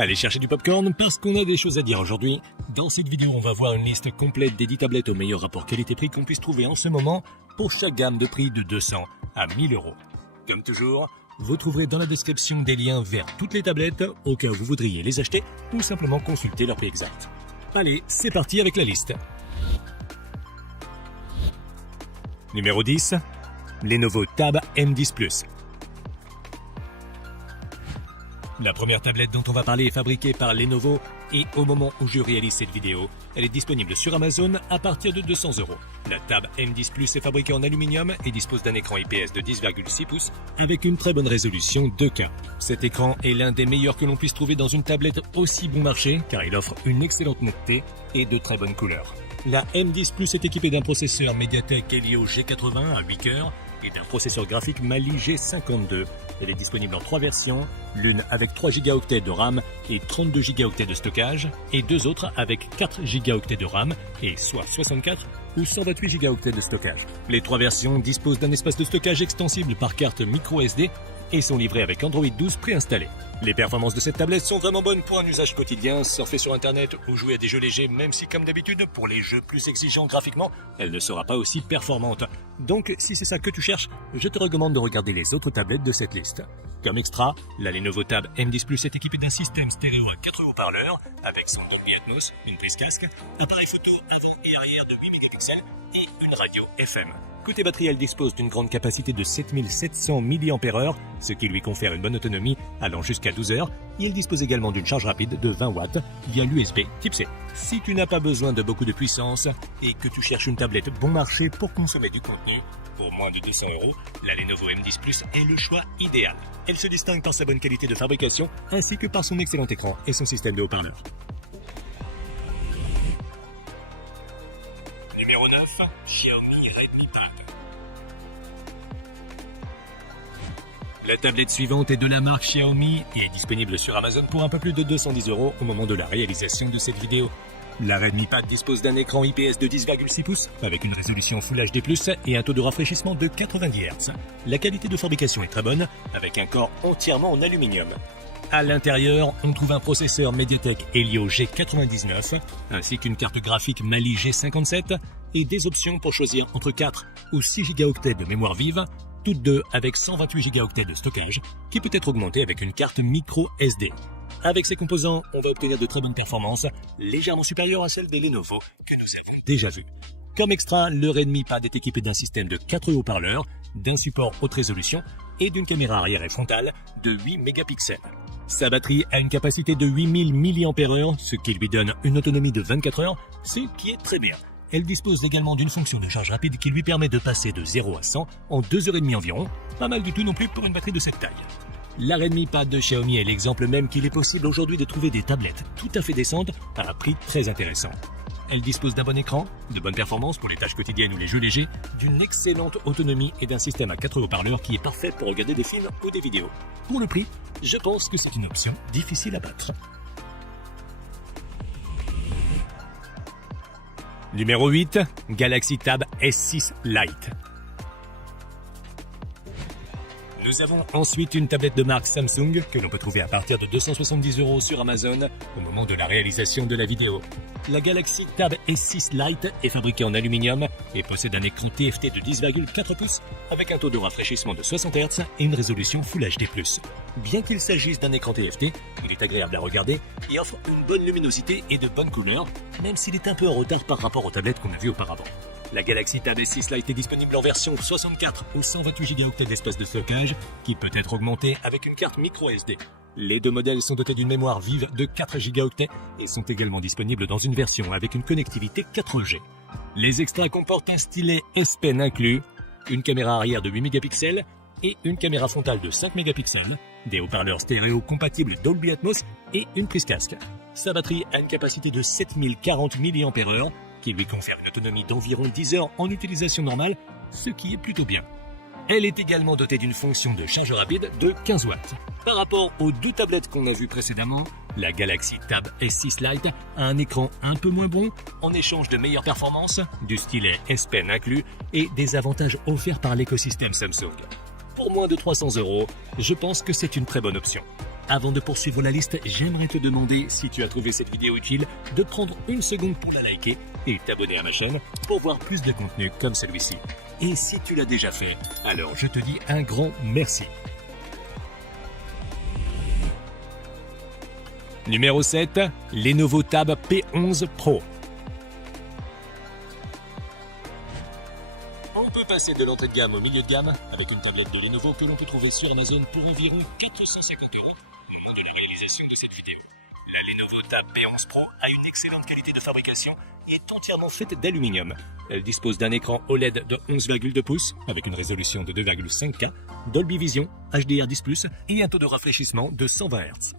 Allez chercher du popcorn parce qu'on a des choses à dire aujourd'hui. Dans cette vidéo, on va voir une liste complète des 10 tablettes au meilleur rapport qualité-prix qu'on puisse trouver en ce moment pour chaque gamme de prix de 200 à 1000 euros. Comme toujours, vous trouverez dans la description des liens vers toutes les tablettes au cas où vous voudriez les acheter ou simplement consulter leur prix exact. Allez, c'est parti avec la liste. Numéro 10, Lenovo Tab M10 Plus. La première tablette dont on va parler est fabriquée par Lenovo et au moment où je réalise cette vidéo, elle est disponible sur Amazon à partir de 200 euros. La Tab M10 Plus est fabriquée en aluminium et dispose d'un écran IPS de 10,6 pouces avec une très bonne résolution 2K. Cet écran est l'un des meilleurs que l'on puisse trouver dans une tablette aussi bon marché car il offre une excellente netteté et de très bonnes couleurs. La M10 Plus est équipée d'un processeur MediaTek Helio G80 à 8 cœurs et d'un processeur graphique Mali G52. Elle est disponible en 3 versions, l'une avec 3 Go de RAM et 32 Go de stockage, et deux autres avec 4 Go de RAM et soit 64 ou 128 Go de stockage. Les 3 versions disposent d'un espace de stockage extensible par carte micro-SD et sont livrées avec Android 12 préinstallé. Les performances de cette tablette sont vraiment bonnes pour un usage quotidien, surfer sur internet ou jouer à des jeux légers, même si comme d'habitude, pour les jeux plus exigeants graphiquement, elle ne sera pas aussi performante. Donc si c'est ça que tu cherches, je te recommande de regarder les autres tablettes de cette liste. Comme extra, la Lenovo Tab M10 Plus est équipée d'un système stéréo à 4 haut-parleurs, avec son Dolby Atmos, une prise casque, appareil photo avant et arrière de 8 mégapixels et une radio FM. Côté batterie, elle dispose d'une grande capacité de 7700 mAh, ce qui lui confère une bonne autonomie allant jusqu'à 12 heures. Et elle dispose également d'une charge rapide de 20 watts via l'USB Type C. Si tu n'as pas besoin de beaucoup de puissance et que tu cherches une tablette bon marché pour consommer du contenu, pour moins de 200 euros, la Lenovo M10 Plus est le choix idéal. Elle se distingue par sa bonne qualité de fabrication ainsi que par son excellent écran et son système de haut-parleurs. Numéro 9, Xiaomi Redmi Pad. La tablette suivante est de la marque Xiaomi et est disponible sur Amazon pour un peu plus de 210 euros au moment de la réalisation de cette vidéo. La Redmi Pad dispose d'un écran IPS de 10,6 pouces avec une résolution Full HD+, et un taux de rafraîchissement de 90 Hz. La qualité de fabrication est très bonne avec un corps entièrement en aluminium. À l'intérieur, on trouve un processeur MediaTek Helio G99 ainsi qu'une carte graphique Mali G57 et des options pour choisir entre 4 ou 6 Go de mémoire vive, toutes deux avec 128 Go de stockage qui peut être augmenté avec une carte micro SD. Avec ces composants, on va obtenir de très bonnes performances, légèrement supérieures à celles des Lenovo que nous avons déjà vues. Comme extra, le Redmi Pad est équipé d'un système de 4 haut-parleurs, d'un support haute résolution et d'une caméra arrière et frontale de 8 mégapixels. Sa batterie a une capacité de 8000 mAh, ce qui lui donne une autonomie de 24 heures, ce qui est très bien. Elle dispose également d'une fonction de charge rapide qui lui permet de passer de 0 à 100 en 2h30 environ, pas mal du tout non plus pour une batterie de cette taille. La Redmi Pad de Xiaomi est l'exemple même qu'il est possible aujourd'hui de trouver des tablettes tout à fait décentes à un prix très intéressant. Elle dispose d'un bon écran, de bonnes performances pour les tâches quotidiennes ou les jeux légers, d'une excellente autonomie et d'un système à 4 haut-parleurs qui est parfait pour regarder des films ou des vidéos. Pour le prix, je pense que c'est une option difficile à battre. Numéro 8, Galaxy Tab S6 Lite. Nous avons ensuite une tablette de marque Samsung que l'on peut trouver à partir de 270 euros sur Amazon au moment de la réalisation de la vidéo. La Galaxy Tab S6 Lite est fabriquée en aluminium et possède un écran TFT de 10,4 pouces avec un taux de rafraîchissement de 60 Hz et une résolution Full HD+. Bien qu'il s'agisse d'un écran TFT, il est agréable à regarder et offre une bonne luminosité et de bonnes couleurs, même s'il est un peu en retard par rapport aux tablettes qu'on a vues auparavant. La Galaxy Tab S6 Lite est disponible en version 64 ou 128 Go d'espace de stockage qui peut être augmenté avec une carte micro SD. Les deux modèles sont dotés d'une mémoire vive de 4 Go et sont également disponibles dans une version avec une connectivité 4G. Les extras comportent un stylet S Pen inclus, une caméra arrière de 8 mégapixels et une caméra frontale de 5 mégapixels, des haut-parleurs stéréo compatibles Dolby Atmos et une prise casque. Sa batterie a une capacité de 7040 mAh qui lui confère une autonomie d'environ 10 heures en utilisation normale, ce qui est plutôt bien. Elle est également dotée d'une fonction de charge rapide de 15 watts. Par rapport aux deux tablettes qu'on a vues précédemment, la Galaxy Tab S6 Lite a un écran un peu moins bon, en échange de meilleures performances, du stylet S Pen inclus et des avantages offerts par l'écosystème Samsung. Pour moins de 300 euros, je pense que c'est une très bonne option. Avant de poursuivre la liste, j'aimerais te demander, si tu as trouvé cette vidéo utile, de prendre une seconde pour la liker et t'abonner à ma chaîne pour voir plus de contenu comme celui-ci. Et si tu l'as déjà fait, alors je te dis un grand merci. Numéro 7, Lenovo Tab P11 Pro. On peut passer de l'entrée de gamme au milieu de gamme avec une tablette de Lenovo que l'on peut trouver sur Amazon pour environ 450 € au moment de la réalisation de cette vidéo. La Lenovo Tab P11 Pro a une excellente qualité de fabrication et est entièrement faite d'aluminium. Elle dispose d'un écran OLED de 11,2 pouces avec une résolution de 2,5K, Dolby Vision, HDR10+, et un taux de rafraîchissement de 120 Hz.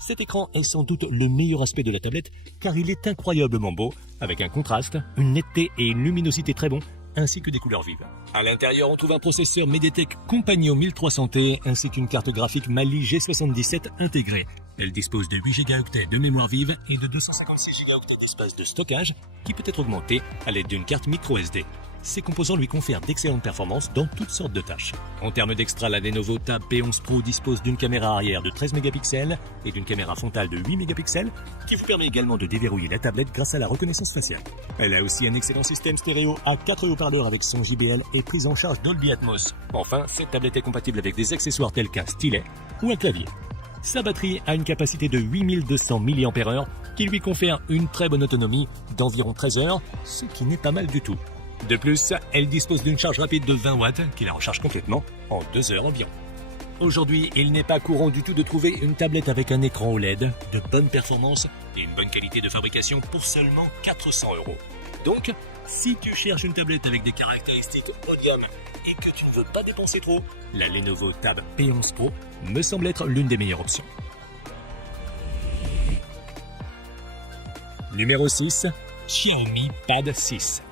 Cet écran est sans doute le meilleur aspect de la tablette car il est incroyablement beau, avec un contraste, une netteté et une luminosité très bons, ainsi que des couleurs vives. À l'intérieur, on trouve un processeur MediaTek Compagno 1300T ainsi qu'une carte graphique Mali G77 intégrée. Elle dispose de 8 Go de mémoire vive et de 256 Go d'espace de stockage qui peut être augmenté à l'aide d'une carte microSD. Ces composants lui confèrent d'excellentes performances dans toutes sortes de tâches. En termes d'extra, la Lenovo Tab P11 Pro dispose d'une caméra arrière de 13 mégapixels et d'une caméra frontale de 8 mégapixels qui vous permet également de déverrouiller la tablette grâce à la reconnaissance faciale. Elle a aussi un excellent système stéréo à 4 haut-parleurs avec son JBL et prise en charge Dolby Atmos. Enfin, cette tablette est compatible avec des accessoires tels qu'un stylet ou un clavier. Sa batterie a une capacité de 8200 mAh qui lui confère une très bonne autonomie d'environ 13 heures, ce qui n'est pas mal du tout. De plus, elle dispose d'une charge rapide de 20 watts qui la recharge complètement en 2 heures environ. Aujourd'hui, il n'est pas courant du tout de trouver une tablette avec un écran OLED de bonne performance et une bonne qualité de fabrication pour seulement 400 €. Donc, si tu cherches une tablette avec des caractéristiques haut de gamme et que tu ne veux pas dépenser trop, la Lenovo Tab P11 Pro me semble être l'une des meilleures options. Numéro 6, Xiaomi Pad 6.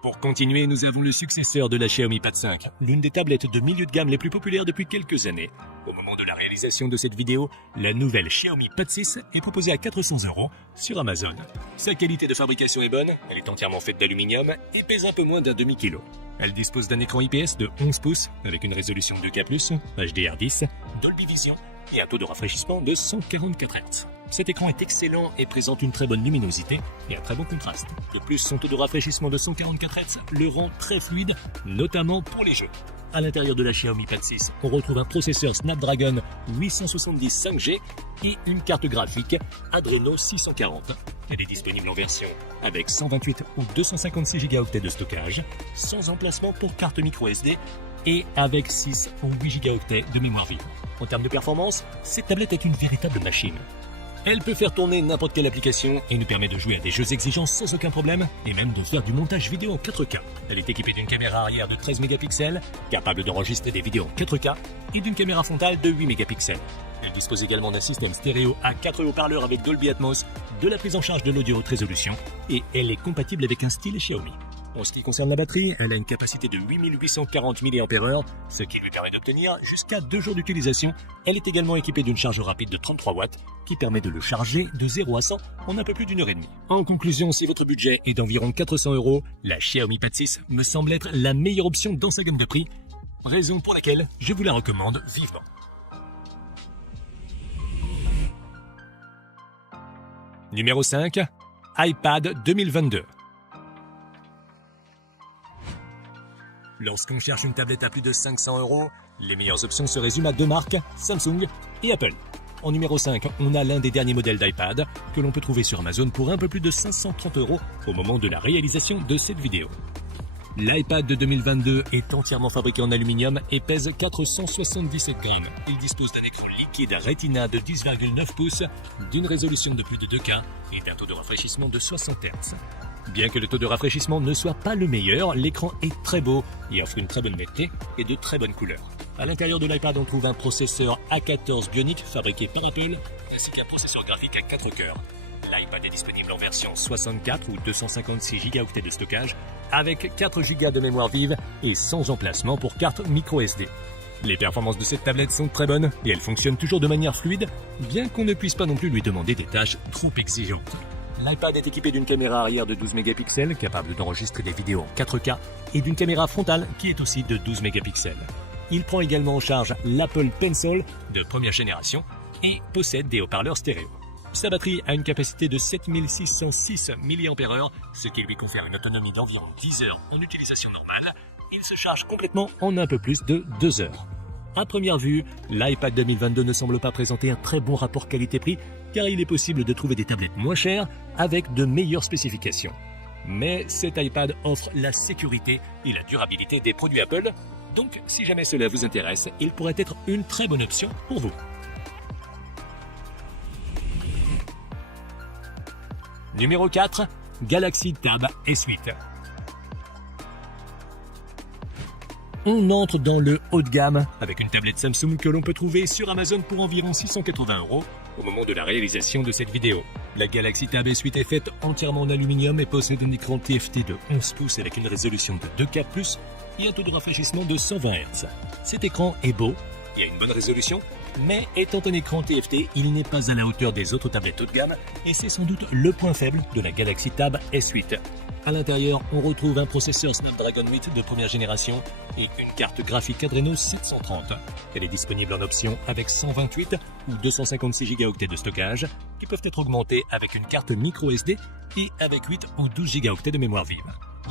Pour continuer, nous avons le successeur de la Xiaomi Pad 5, l'une des tablettes de milieu de gamme les plus populaires depuis quelques années. Au moment de la réalisation de cette vidéo, la nouvelle Xiaomi Pad 6 est proposée à 400 € sur Amazon. Sa qualité de fabrication est bonne, elle est entièrement faite d'aluminium et pèse un peu moins d'un demi-kilo. Elle dispose d'un écran IPS de 11 pouces avec une résolution 2K+, HDR10, Dolby Vision et un taux de rafraîchissement de 144 Hz. Cet écran est excellent et présente une très bonne luminosité et un très bon contraste. De plus, son taux de rafraîchissement de 144 Hz le rend très fluide, notamment pour les jeux. À l'intérieur de la Xiaomi Pad 6, on retrouve un processeur Snapdragon 870 5G et une carte graphique Adreno 640. Elle est disponible en version avec 128 ou 256 Go de stockage, sans emplacement pour carte microSD et avec 6 ou 8 Go de mémoire vive. En termes de performance, cette tablette est une véritable machine. Elle peut faire tourner n'importe quelle application et nous permet de jouer à des jeux exigeants sans aucun problème et même de faire du montage vidéo en 4K. Elle est équipée d'une caméra arrière de 13 mégapixels, capable d'enregistrer des vidéos en 4K et d'une caméra frontale de 8 mégapixels. Elle dispose également d'un système stéréo à 4 haut-parleurs avec Dolby Atmos, de la prise en charge de l'audio haute résolution et elle est compatible avec un stylet Xiaomi. En ce qui concerne la batterie, elle a une capacité de 8840 mAh, ce qui lui permet d'obtenir jusqu'à 2 jours d'utilisation. Elle est également équipée d'une charge rapide de 33 watts qui permet de le charger de 0 à 100 en un peu plus d'une heure et demie. En conclusion, si votre budget est d'environ 400 €, la Xiaomi Pad 6 me semble être la meilleure option dans sa gamme de prix, raison pour laquelle je vous la recommande vivement. Numéro 5, iPad 2022. Lorsqu'on cherche une tablette à plus de 500 €, les meilleures options se résument à 2 marques, Samsung et Apple. En numéro 5, on a l'un des derniers modèles d'iPad que l'on peut trouver sur Amazon pour un peu plus de 530 € au moment de la réalisation de cette vidéo. L'iPad de 2022 est entièrement fabriqué en aluminium et pèse 477 grammes. Il dispose d'un écran liquide Retina de 10,9 pouces, d'une résolution de plus de 2K et d'un taux de rafraîchissement de 60 Hz. Bien que le taux de rafraîchissement ne soit pas le meilleur, l'écran est très beau et offre une très bonne netteté et de très bonnes couleurs. À l'intérieur de l'iPad, on trouve un processeur A14 Bionic fabriqué par Apple, ainsi qu'un processeur graphique à 4 cœurs. L'iPad est disponible en version 64 ou 256 Go de stockage, avec 4 Go de mémoire vive et sans emplacement pour carte microSD. Les performances de cette tablette sont très bonnes et elle fonctionne toujours de manière fluide, bien qu'on ne puisse pas non plus lui demander des tâches trop exigeantes. L'iPad est équipé d'une caméra arrière de 12 mégapixels, capable d'enregistrer des vidéos en 4K, et d'une caméra frontale qui est aussi de 12 mégapixels. Il prend également en charge l'Apple Pencil de première génération et possède des haut-parleurs stéréo. Sa batterie a une capacité de 7606 mAh, ce qui lui confère une autonomie d'environ 10 heures en utilisation normale. Il se charge complètement en un peu plus de 2 heures. À première vue, l'iPad 2022 ne semble pas présenter un très bon rapport qualité-prix, car il est possible de trouver des tablettes moins chères avec de meilleures spécifications. Mais cet iPad offre la sécurité et la durabilité des produits Apple, donc si jamais cela vous intéresse, il pourrait être une très bonne option pour vous. Numéro 4, Galaxy Tab S8. On entre dans le haut de gamme avec une tablette Samsung que l'on peut trouver sur Amazon pour environ 680 € au moment de la réalisation de cette vidéo. La Galaxy Tab S8 est faite entièrement en aluminium et possède un écran TFT de 11 pouces avec une résolution de 2K+, et un taux de rafraîchissement de 120 Hz. Cet écran est beau, il a une bonne résolution, mais étant un écran TFT, il n'est pas à la hauteur des autres tablettes haut de gamme et c'est sans doute le point faible de la Galaxy Tab S8. À l'intérieur, on retrouve un processeur Snapdragon 8 de première génération et une carte graphique Adreno 730. Elle est disponible en option avec 128 ou 256 Go de stockage qui peuvent être augmentés avec une carte microSD et avec 8 ou 12 Go de mémoire vive.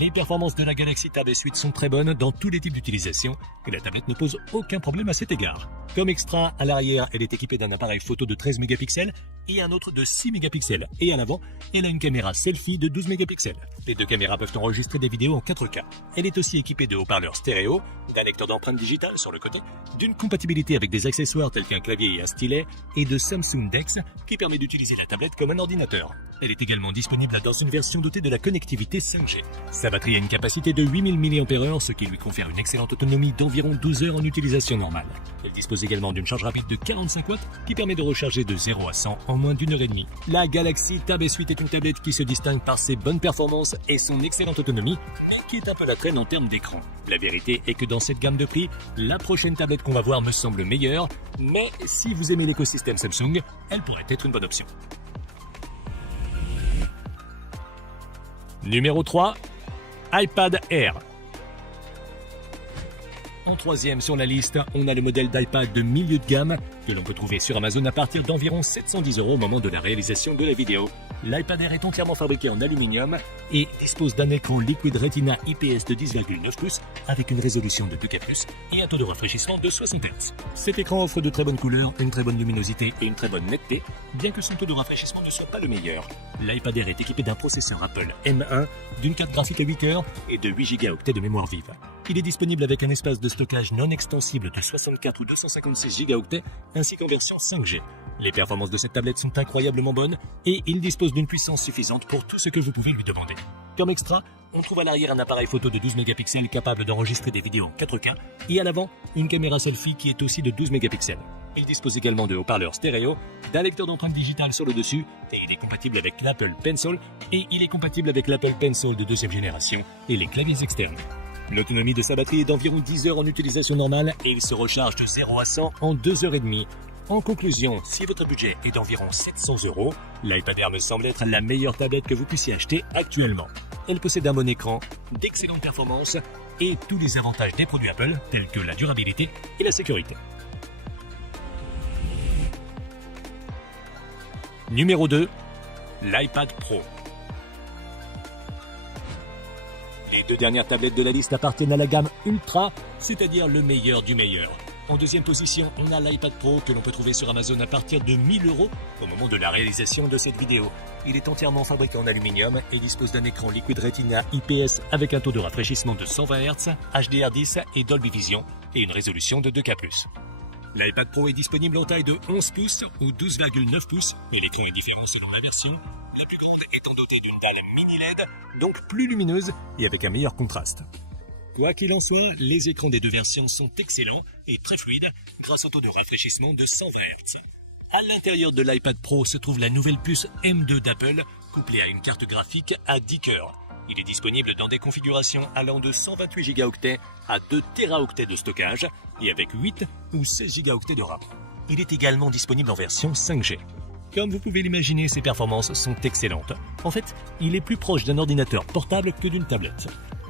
Les performances de la Galaxy Tab S8 sont très bonnes dans tous les types d'utilisation et la tablette ne pose aucun problème à cet égard. Comme extra, à l'arrière, elle est équipée d'un appareil photo de 13 mégapixels et un autre de 6 mégapixels. Et à l'avant, elle a une caméra selfie de 12 mégapixels. Les deux caméras peuvent enregistrer des vidéos en 4K. Elle est aussi équipée de haut-parleurs stéréo, d'un lecteur d'empreintes digitales sur le côté, d'une compatibilité avec des accessoires tels qu'un clavier et un stylet, et de Samsung DeX qui permet d'utiliser la tablette comme un ordinateur. Elle est également disponible dans une version dotée de la connectivité 5G. Sa batterie a une capacité de 8000 mAh, ce qui lui confère une excellente autonomie d'environ 12 heures en utilisation normale. Elle dispose également d'une charge rapide de 45 watts qui permet de recharger de 0 à 100 en moins d'1 heure et demie. La Galaxy Tab S8 est une tablette qui se distingue par ses bonnes performances et son excellente autonomie, mais qui est un peu la traîne en termes d'écran. La vérité est que dans cette gamme de prix, la prochaine tablette qu'on va voir me semble meilleure, mais si vous aimez l'écosystème Samsung, elle pourrait être une bonne option. Numéro 3, iPad Air. En troisième sur la liste, on a le modèle d'iPad de milieu de gamme que l'on peut trouver sur Amazon à partir d'environ 710 € au moment de la réalisation de la vidéo. L'iPad Air est entièrement fabriqué en aluminium et dispose d'un écran Liquid Retina IPS de 10,9 pouces avec une résolution de 2K+, et un taux de rafraîchissement de 60 Hz. Cet écran offre de très bonnes couleurs, une très bonne luminosité et une très bonne netteté, bien que son taux de rafraîchissement ne soit pas le meilleur. L'iPad Air est équipé d'un processeur Apple M1, d'une carte graphique à 8 cœurs et de 8 Go de mémoire vive. Il est disponible avec un espace de stockage non extensible de 64 ou 256 Go ainsi qu'en version 5G. Les performances de cette tablette sont incroyablement bonnes et il dispose d'une puissance suffisante pour tout ce que vous pouvez lui demander. Comme extra, on trouve à l'arrière un appareil photo de 12 mégapixels capable d'enregistrer des vidéos en 4K et à l'avant, une caméra selfie qui est aussi de 12 mégapixels. Il dispose également de haut-parleurs stéréo, d'un lecteur d'empreintes digitales sur le dessus et il est compatible avec l'Apple Pencil et il est compatible avec l'Apple Pencil de deuxième génération et les claviers externes. L'autonomie de sa batterie est d'environ 10 heures en utilisation normale et il se recharge de 0 à 100 en 2 heures et demie. En conclusion, si votre budget est d'environ 700 €, l'iPad Air me semble être la meilleure tablette que vous puissiez acheter actuellement. Elle possède un bon écran, d'excellentes performances et tous les avantages des produits Apple tels que la durabilité et la sécurité. Numéro 2, l'iPad Pro. Les deux dernières tablettes de la liste appartiennent à la gamme Ultra, c'est-à-dire le meilleur du meilleur. En deuxième position, on a l'iPad Pro que l'on peut trouver sur Amazon à partir de 1000 € au moment de la réalisation de cette vidéo. Il est entièrement fabriqué en aluminium et dispose d'un écran Liquid Retina IPS avec un taux de rafraîchissement de 120 Hz, HDR10 et Dolby Vision et une résolution de 2K+. L'iPad Pro est disponible en taille de 11 pouces ou 12,9 pouces, mais l'écran est différent selon la version, la plus grande étant dotée d'une dalle mini LED, donc plus lumineuse et avec un meilleur contraste. Quoi qu'il en soit, les écrans des deux versions sont excellents et très fluides grâce au taux de rafraîchissement de 120 Hz. À l'intérieur de l'iPad Pro se trouve la nouvelle puce M2 d'Apple, couplée à une carte graphique à 10 cœurs. Il est disponible dans des configurations allant de 128 Go à 2 Teraoctets de stockage et avec 8 ou 16 Go de RAM. Il est également disponible en version 5G. Comme vous pouvez l'imaginer, ses performances sont excellentes. En fait, il est plus proche d'un ordinateur portable que d'une tablette.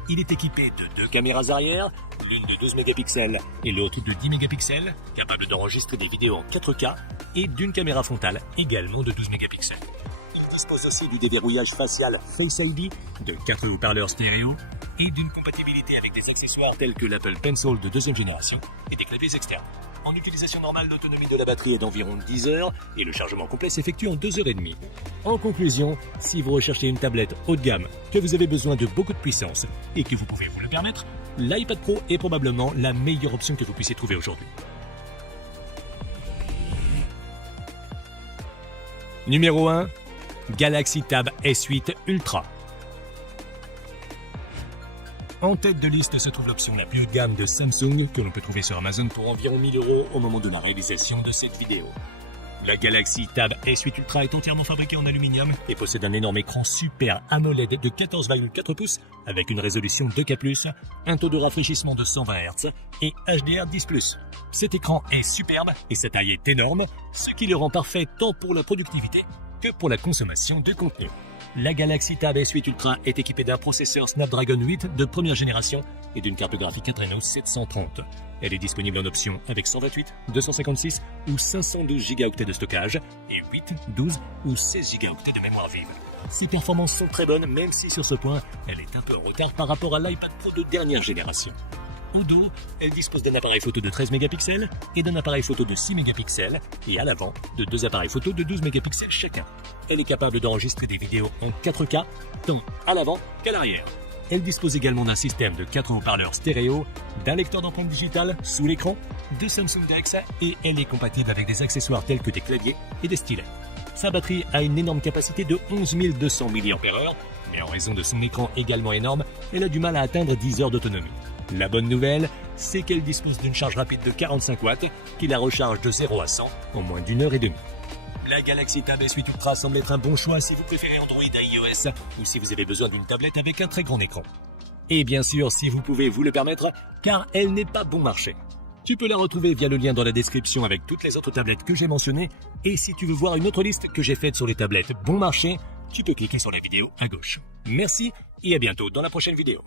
il est équipé de 2 caméras arrière, l'une de 12 mégapixels et l'autre de 10 mégapixels, capable d'enregistrer des vidéos en 4K, et d'une caméra frontale également de 12 mégapixels. Il dispose aussi du déverrouillage facial Face ID, de 4 haut-parleurs stéréo et d'une compatibilité avec des accessoires tels que l'Apple Pencil de 2e génération et des claviers externes. En utilisation normale, l'autonomie de la batterie est d'environ 10 heures et le chargement complet s'effectue en 2h30. En conclusion, si vous recherchez une tablette haut de gamme, que vous avez besoin de beaucoup de puissance et que vous pouvez vous le permettre, l'iPad Pro est probablement la meilleure option que vous puissiez trouver aujourd'hui. Numéro 1. Galaxy Tab S8 Ultra. En tête de liste se trouve l'option la plus haut de gamme de Samsung que l'on peut trouver sur Amazon pour environ 1000 € au moment de la réalisation de cette vidéo. La Galaxy Tab S8 Ultra est entièrement fabriquée en aluminium et possède un énorme écran Super AMOLED de 14,4 pouces avec une résolution 2K+, un taux de rafraîchissement de 120 Hz et HDR10+. Cet écran est superbe et sa taille est énorme, ce qui le rend parfait tant pour la productivité que pour la consommation de contenu. La Galaxy Tab S8 Ultra est équipée d'un processeur Snapdragon 8 de première génération et d'une carte graphique Adreno 730. Elle est disponible en option avec 128, 256 ou 512 Go de stockage et 8, 12 ou 16 Go de mémoire vive. Ses performances sont très bonnes, même si sur ce point, elle est un peu en retard par rapport à l'iPad Pro de dernière génération. Au dos, elle dispose d'un appareil photo de 13 mégapixels et d'un appareil photo de 6 mégapixels et à l'avant, de 2 appareils photo de 12 mégapixels chacun. Elle est capable d'enregistrer des vidéos en 4K, tant à l'avant qu'à l'arrière. Elle dispose également d'un système de 4 haut-parleurs stéréo, d'un lecteur d'empreintes digitales sous l'écran, de Samsung DeX et elle est compatible avec des accessoires tels que des claviers et des stylets. Sa batterie a une énorme capacité de 11 200 mAh, mais en raison de son écran également énorme, elle a du mal à atteindre 10 heures d'autonomie. La bonne nouvelle, c'est qu'elle dispose d'une charge rapide de 45 watts qui la recharge de 0 à 100 en moins d'une heure et demie. La Galaxy Tab S8 Ultra semble être un bon choix si vous préférez Android à iOS ou si vous avez besoin d'une tablette avec un très grand écran. Et bien sûr, si vous pouvez vous le permettre, car elle n'est pas bon marché. Tu peux la retrouver via le lien dans la description avec toutes les autres tablettes que j'ai mentionnées. Et si tu veux voir une autre liste que j'ai faite sur les tablettes bon marché, tu peux cliquer sur la vidéo à gauche. Merci et à bientôt dans la prochaine vidéo.